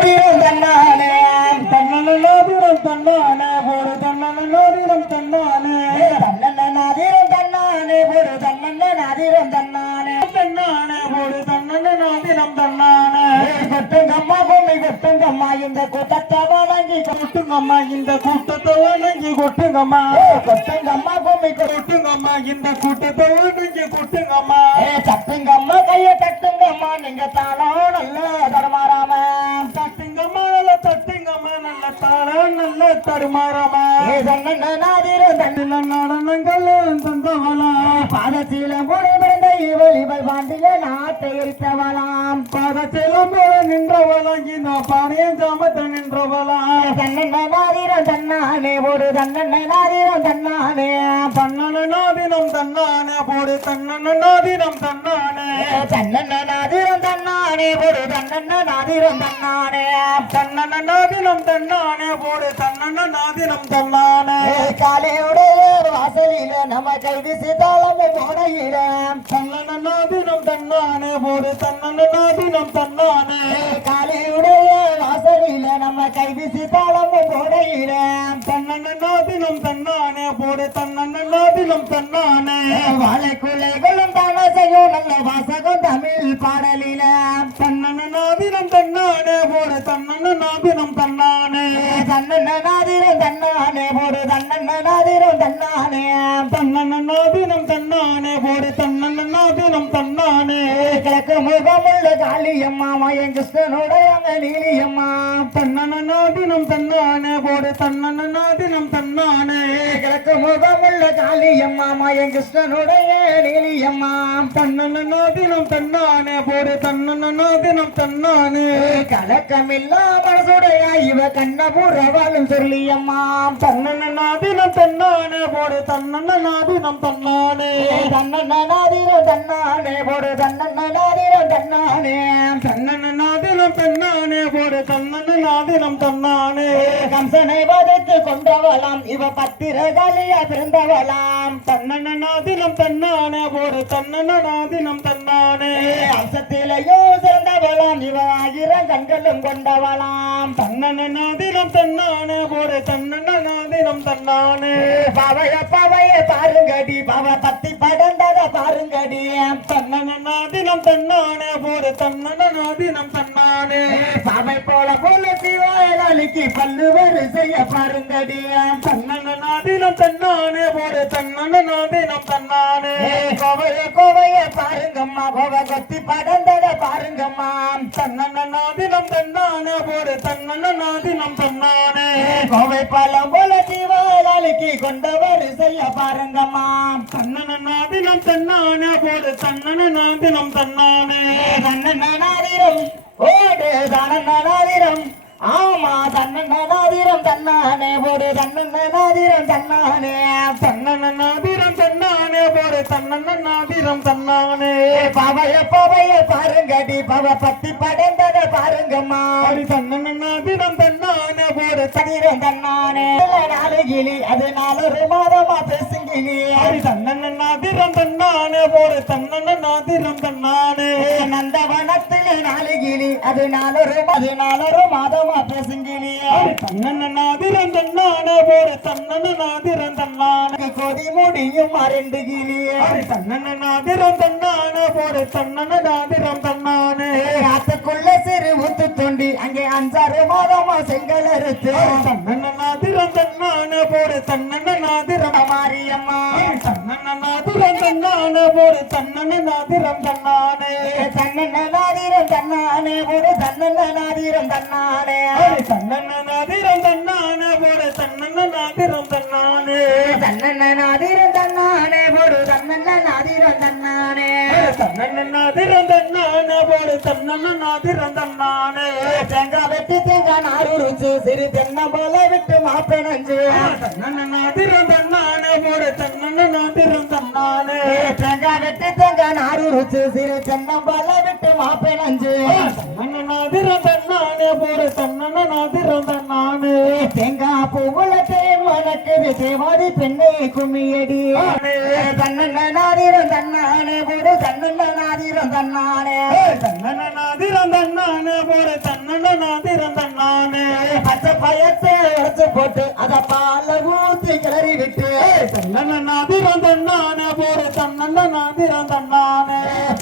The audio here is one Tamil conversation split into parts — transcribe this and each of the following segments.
நாதிரம் தன்னானே. தன்னன நாதிரம் தன்னானே. ஒரு தன்னன நாதிரம் தன்னானே. தன்னன்ன நாதிரம் தன்னானே. ஒரு தன்னன்ன நாதிரம் தன்னானே தன்னானே. ஒரு தன்னன. நாதிரம் தன்னானே கொட்டுங்கம்மா பொம்மை கொட்டுங்கம்மா இந்த கூட்டத்தை வணங்கி கொட்டுங்கம்மா இந்த கூட்டத்தை வணங்கி கொட்டுங்கம்மா கொட்டுங்கம்மா பொம்மை கொட்டுங்கம்மா இந்த கூட்டத்தை வணங்கி கொட்டுங்கம்மா தட்டுங்கம்மா கைய தட்டுங்கம்மா நீங்க தாளம் நல்ல தடுமாறமா? ஏ தன்னன்ன நாதிரம் தன்ன நடனங்களும் தந்தவளா? பாதத்தில பிறந்த இவள் இவள் பாண்டிய நாட்டை எரித்தவளாம். பாதத்திலும் போல நின்றவளா இந்த பானையும் ஜாமத்தை நின்றவளா தன்னன்ன நாதிரம் தன்னானே ஒரு தன்னன்ன நாதிரம் தன்னானே. தன்னன நாதினம் தன்னானே போடு தன்னன நாதினம் தன்னானே. தன்னன்ன நாதிரம் தன்னானே ஒரு தன்னன்ன நாதிரம் தன்னானே. தன்னன நாதினம் தன்னானே போடு தன்னன. நாதினம் தன்னானே காலையுடைய வாசலில நம்ம கைது சிதாளம் போடையில தன்னனாதினம் தன்னானே போடு தன்னனாதினம் தன்னானே. காலையுடைய வாசலில நம்ம கைது சிதாளம் போடையில. தன்னன தன்னானே போடு தன்னன நாதினம் தன்னானே. வாழைக்குள்ளைகளும் தானே செய்யும் நல்ல வாசகம் தமிழ் பாடலில. தன்னன தன்னானே போடு தன்னனாதினம் தன்னானே. தன்னன்ன தன்னானே போடு தன்னன்ன தன்னானே. தன்னன தன்னானே போடு தன்னன நாதினம் தன்னானே கிழக்கு முகமுள்ள காளியம்மா மயன் கிருஷ்ணனுடைய நீலியம்மா. தன்னன நாதினம் தன்னானே போடு தன்னன நாதினம் தன்னானே. கிழக்கு முகமுள்ள காளியம்மா மயன் கிருஷ்ணனுடைய நீலியம்மா. தன்னன நாதினம் தன்னானே போடு தன்னன நாதினம் தன்னானே. கலக்கமில்லா மனசுடைய இவ கண்ணபுரவாளும் சொல்லியம்மா. தன்னன நாதினம் தன்னானே போடு தன்னன நாதினம் தன்னானே. நாதிரம் தன்னானே போடு தன்னன்ன நாதிரம் தன்னானே தன்னன நாதினம் தன்னானே போடு தன்னன நாதினம் தன்னானே கம்சனை வதைத்து கொண்டவளாம் இவ பத்திரகாலியா பிறந்தவளாம். தன்னன நாதினம் தன்னானே போடு தன்னன நாதினம் தன்னானே அம்சத்திலேயோ சிறந்தவளாம் இவ ஆயிரம் கண்களும் கொண்டவளாம். தன்னன நாதினம் தன்னானே போடு தன்னன நாதினம் தன்னானே பவைய பவைய பாருங்கடி பவ பத்தி படந்தத பாருங்கடி. தன்னன நாதினம் தன்னானே போடு தன்னன. நாதினம் தன்னானே பவை போல போல சிவாயலிக்கு பல்லு வரிசைய பாருங்கடி. தன்னன நாதினம் தன்னானே போடு தன்னன. நாதினம் தன்னானே கோவைய கோவைய பாருங்கம்மா கோவ கொத்தி படந்தத பாருங்கம்மா. தன்னன நாதினம் தன்னானே போடு தன்னன. நாதினம் தன்னானே கோவை பழம் போல சிவாயலிக்கு கொண்ட வரிசைய பாருங்கம்மா. தன்னன தன்னானே போடு தன்னன நாதினம் தன்னானே. தன்னநாதிரம் ஓடு தன்னநாதிரம் ஆமா தன்னநாதிரம் தன்னானே ஒரு தன்னநாதிரம் தன்னானே. தன்னநாதிரம் தன்னானே போடு தன்னநாதிரம் தன்னானே. பவைய பவைய பாருங்கடி பவ பத்தி படைந்தத பாருங்கம்மா. அடி தன்னன தன்னானே போடு தனிரம் தன்னானே. நாலு கிளி அதனால ஒரு மாதமா பேசுங்கிளி அது தன்னநாதிரம் தன்னானே போடு தன்னநாதிரம் தன்னானே. நந்தவனத்திலே நாலு கிளி அதனால ஒரு அதனால ஒரு மாதமா போடு தன்னன நாதிரம் தன்னானே கொடி முடியும் அரண்டு கிளி அடி தன்னன நாதிரம் தன்னானே போடு தன்னன நாதிரம் தன்னானே ஆத்துக்குள்ள சிறு தோண்டி அங்கே அஞ்சாறு மாதமா செங்கல் அறுத்து. தன்னன நாதிரம் தன்னானே போடு தன்னன நாதிரம் மாரியம்மா. தன்னன நாதிரம் தன்னானே போடு தன்னண்ண ஒரு தன்னண்ண நாதிரம் தன்னானே அடி தன்னன. நாதிரம் தன்னானே போடு தன்னன. நாதிரம் தன்னானே தன்னண்ண தன்னானே ஒரு தன்னண்ண தன்னன. நாதிரம் தன்னானே தன்னன நாதிரம் தன்னானே தேங்காய் வெட்டி தேங்காய் நாறு ருச்சு சிறு தென்னை போல விட்டு மாப்பிணஞ்சு. தன்னன நாதிரம் தன்னானே போடு தன்னன நாதிரம் தன்னானே தேங்காய் வெட்டி தேங்காய் நாறு ருச்சு சிறு தென்னை போல விட்டு மாப்பிணஞ்சு. தன்னன நாதிரம் தன்னானே போடு தன்னன நாதிரம் தன்னானே தேங்காய் பூவுல தேன் மணக்குது தேவாதி பெண்ணை கும்மியடி தன்னண்ண நாதிரம் தன்னானே போடு தன்னண்ண நாதிரம் தன்னானே. தன்னன நாதிரம் தன்னானே போடு தன்னன. நாதிரம் பயத்தை உடைச்சு போட்டு அத பால ஊத்தி கிளறி விட்டு தன்னன்னாதிரம் தன்னானே போடு தன்னானே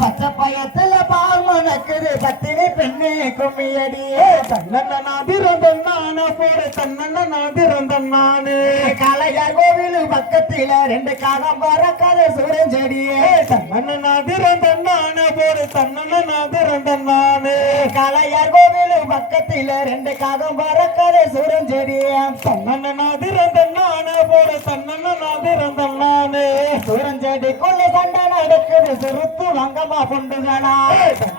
பச்சை பயத்துல பால் மணக்குது பத்தினி பெண்ணு கும்மியடி. தன்னன்னாதிரம் தன்னானே போடு தன்னன்னாதிரம் தன்னானே. காளையார் கோவில் பக்கத்துல ரெண்டு காலம் பறக்காத சூரஞ்செடியே தன்னன்னாதிரம் தன்னானே போடு தன்னன்னாதிரம் தன்னானே. காளையார் கோவில் பக்கத்துல ரெண்டு காகம் பறக்காத சூரஞ்செடியே தன்னன்னாதிரம் தன்னானே போடு தன்னன்னாதிரம் தன்னானே. சூரஞ்செடிக்குள்ள சண்டை நடக்குது சுருத்து வங்கம்மா புண்டுகளா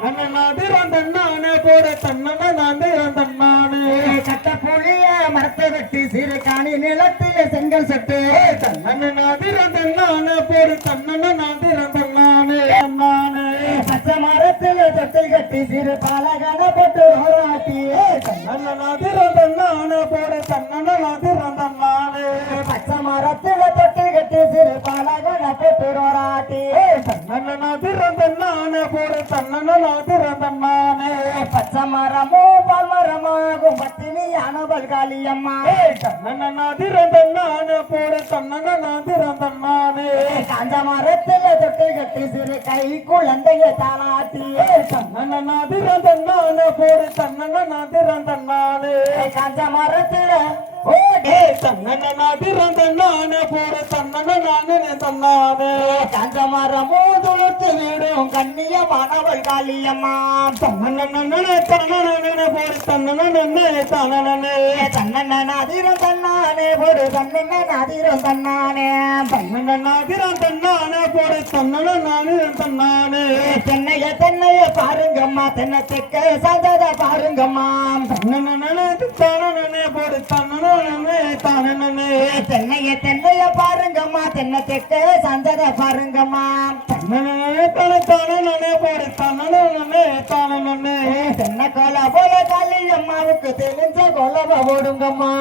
தன்னன்னாதிரம் தன்னானே போடு தன்னன்னாதிரம் தன்னானே கட்ட புளிய மரத்தை வெட்டி சிறு காணி நிலத்தில செங்கல் சட்டு. தன்னன்னாதிரம் தன்னானே போடு தன்னன்னாதிரம் தன்னானே தன்னானே பச்சை மரத்துல தொட்டில் கட்டி சிறு பாலகன போட்டு ஓராட்டி தன்னானே போடு தன்னானே போடு தன்னன்னாதிரம் தன்னானே பச்சை மரமும் பால் மரமாகும் பத்தினி அனுபல் காளியம்மா. தன்னன்னாதிரம் தன்னானே போடு தன்னன்னாதிரம் தன்னானே காஞ்ச மரத்துல தொட்டில் கட்டி சிறு கை குழந்தைய தாளாட்டி. தன்னன்னாதிரம் தன்னானே போடு தன்னன்னாதிரம் தன்னானே காஞ்ச மரத்துல ஓடி தன்னன்னாதிரம் தன்னானே போடு தன்னன்னானே தன்னானே காஞ்ச மரமும் துளுத்து வீடும் காளியம்மா. தன்னன்னே தன்னனே போடு தன்னனே தன்னனே தன்னண்ணன் அதிரம் தன்னானே ஒரு தன்னண்ணன் அதிரம் தன்னானே. தன்னன்னாதிரம் தன்னானே போடு தன்னனானே தன்னானே. தென்னைய தென்னைய பாருங்கம்மா தென்னை தெக்க சந்தத பாருங்கம்மா. தன்னே போடு தன்னனே தென்னைய தென்னைய பாருங்கம்மா தென்னை தெக்க சந்தத பாருங்கம்மா. தானே தானனே தானனே தென்னை கோல போல காளியம்மாவுக்கு தெரிஞ்ச கொலவ ஓடுங்கம்மா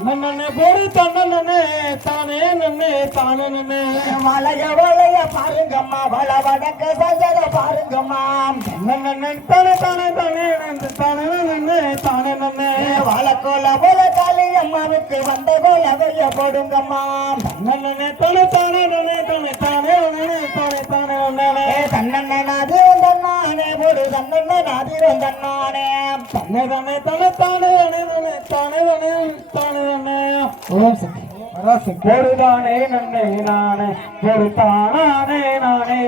தன்னனே போடு தன்னனே தானே நன்னே தானனே வளைய வளைய பாருங்கம்மா வள வடக்க சந்தத பாருங்கம்மா. தன்னனே தானே தானே தானே தானே நன்னே தானே நன்னே வாழக்கோல போல காளியம்மாவுக்கு வந்த கோலவைய போடுங்கம்மா தன்னனே தானே தானே தானே தானே தானே தானே நன்னே ஏ தன்னண்ணன் அதிரம் தன்னானே ஒரு தன்னண்ணன் அதிரம் தன்னானே தன்னை தானே தானே தானே தானே தானே தானே தானே நன்னே ஓம் சக்தி ரசு பொருதானே நன்னே நானே. பொருத்தானே நானே.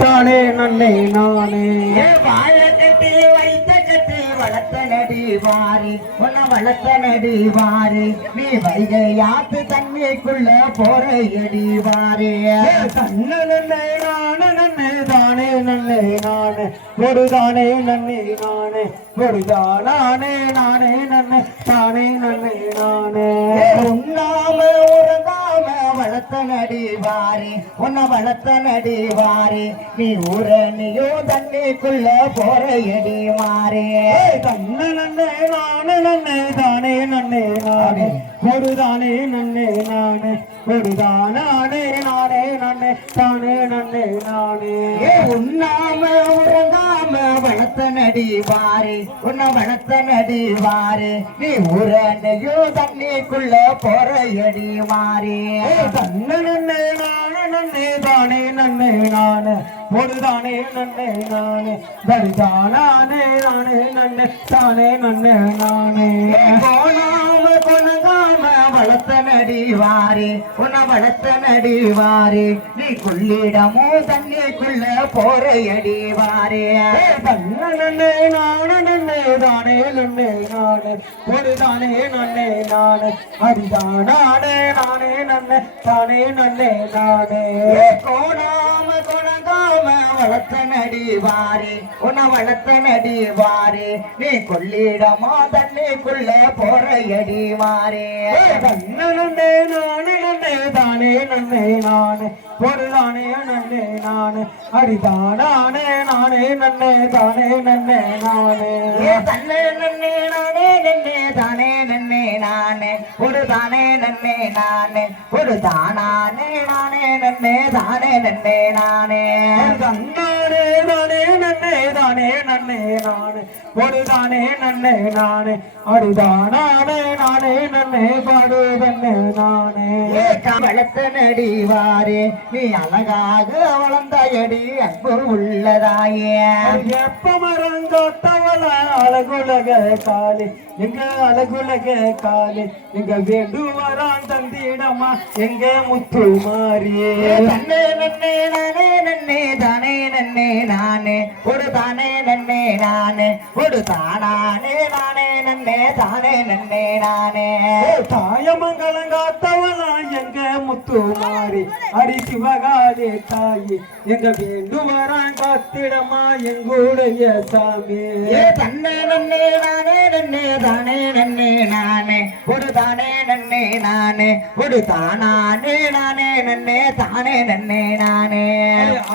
தானே நன்னே நானே. வாழ கட்டி வைத்த வளர்த்த நடி உன்னை வளர்த்த நடி நீ வைகை யாத்து தண்ணிக்குள்ள போற எடி வாரி நானே நன்னே தானே நன்னே நானே. நன்னே நானே. நானே நன்னே தானே நன்னே நானே. வளர்த்த நடி வாரி உன்னை வளர்த்த நடி வாரி நீ ஊர நீயோ தண்ணிக்குள்ள போற எடி மாறி தன்னை நன்னே நானே நன்னே தானே நன்னே நானே. பொருதானே நன்னே நானே பொருதானே நானே நன்னே தானே நன்னே நானே. உண்ணாம உறங்காம வளர்த்த நடி வாரி உன்னை வளர்த்த நடி வாரி. நீ உரண்டையோ தண்ணிக்குள்ள போற எடி மாறி தன்னை நன்னே நானே நன்னே தானே நன்னே நானே பொருதானே நன்னே நானே தரிதானே நானே நன்னே தானே நன்னே நானே. போனாம கொணங்காம வளர்த்த நடிவாரே உன்னை வளர்த்த நடிவாரே நீ கொள்ளிடமோ தண்ணிக்குள்ள போற அடிவாரே வாரி நன்னே நானே நன்னே தானே நன்னே நானே. பொருதானே நன்னே நானே. அரிதானே நானே நன்னே தானே நன்னே நானே. கோணாம கொணங்காம வளர்த்த நடிவாரே உன்னை வளர்த்த நடிவாரே நீ கொள்ளிடமா தண்ணிக்குள்ள போற அடிவாரே நன்னே நானே நன்னே தானே நன்னே நானே. பொருதானே நன்னே நானே அரிதானே நானே நன்னே தானே நன்னே நானே. தன்னே நன்னே நானே நன்னே தானே நன்னே நானே. ஒரு தானே நன்னே நானே. ஒரு தானானே நானே நன்னே தானே நன்னே நானே. தன்னானே தானே நன்னே தானே நன்னே நானே. பொழுதானே நன்னே நானே. அடிதானே நானே நன்னே நானே. ஏ வளர்த்த நடி வாரே நீ அழகாக வளர்ந்தாயடி அன்பு உள்ளதாயே. எப்ப மரங்கோட்டவள அழகுலக காலி எங்க அழகுலக காலி எங்க வேண்டுவரான் தந்திடமா எங்க முத்து மாறியே. தன்னே நன்னே நானே நன்னே தானே நன்னே நானே. ஒரு தானே நன்னே நானே. ஒரு தானானே நானே நன்னே தானே நன்னே நானே. தாயமங்கலம் காத்தவளா? எங்க முத்து மாறி அடி சிவகாலே தாயி எங்க வேண்டுவரான் காத்திடமா எங்களுடைய சாமி. ஏ தன்னே நன்னே நானே நன்னே தானே நன்னே நானே ஒரு தானே நன்னே நானே ஒரு தானானே நானே நன்னே தானே நன்னே நானே.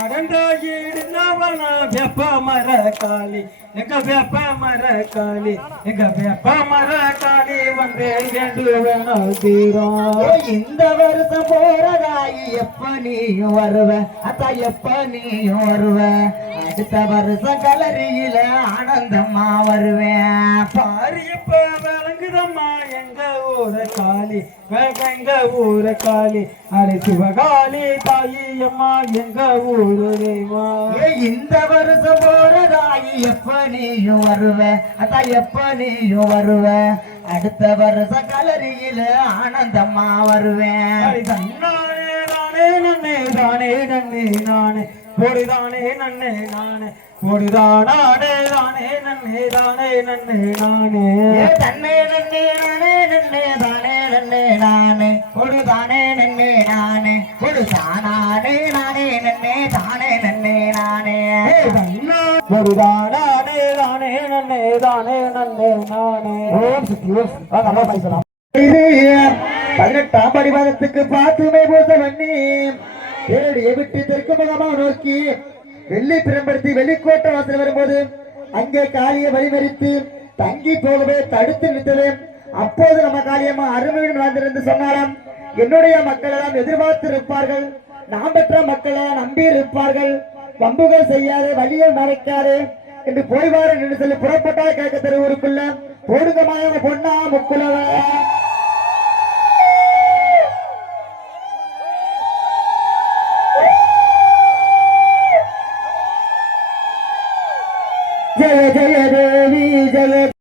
அடண்டாயிடுனவள வெப்ப மர காளி எங்க வெப்ப மர காளி எங்க வெப்ப மர காளி வந்து வேண்டுவன தீரம். ஓ, இந்த வருஷம் போறதாயி எப்ப நீயும் வருவ. அத்தா எப்ப நீயும் வருவ? அடுத்த வருஷம் கலரியில ஆனந்தமா வருவேன் பாரு இப்ப விளங்குதம்மா எங்க ஊர காளி? எங்க ஊர காளி? அரை சிவகாளி தாயி அம்மா எங்க ஊரு இந்த வருஷம் போறதாயி எப்ப நீயும் வருவ? அத்தா எப்ப நீயும் வருவ? அடுத்த வருஷம் கலரியில ஆனந்தமா வருவேன் தானே நன்னே நானே. பொடிதானே நன்னே நானே. பொடிதானே தானே நன்னே தானே நன்னே நானே. தன்னே நன்னே நானே நன்னே தானே நன்னே நானே. ஒரு தானே நன்னே நானே. தானானே நானே நன்னே தானே நன்னே நானே. பொடிதானே தானே நன்னே தானே நன்னே நானே. இது பதினெட்டாம் படிவாதத்துக்கு பாத்துமை பூச பண்ணி தேரடியை விட்டு தெற்கு நோக்கி வெள்ளி பிரம்படுத்தி வெள்ளிக்கோட்டை வாசல் வரும்போது அங்கே காளியை வழிமறித்து தங்கி போகவே தடுத்து நிறுத்தது அப்போது நம்ம காளியம்மா அருமையுடன் வாழ்ந்திருந்து சொன்னாராம் என்னுடைய மக்கள் எல்லாம் எதிர்பார்த்து இருப்பார்கள் நாம் பெற்ற மக்கள் எல்லாம் நம்பி இருப்பார்கள் வம்புகள் செய்யாதே வழியை மறைக்காதே என்று போய்வாரு என்று சொல்லி புறப்பட்டால் கேட்க தெருவூருக்குள்ள. போடுங்கமாய பொண்ணா முக்குலவா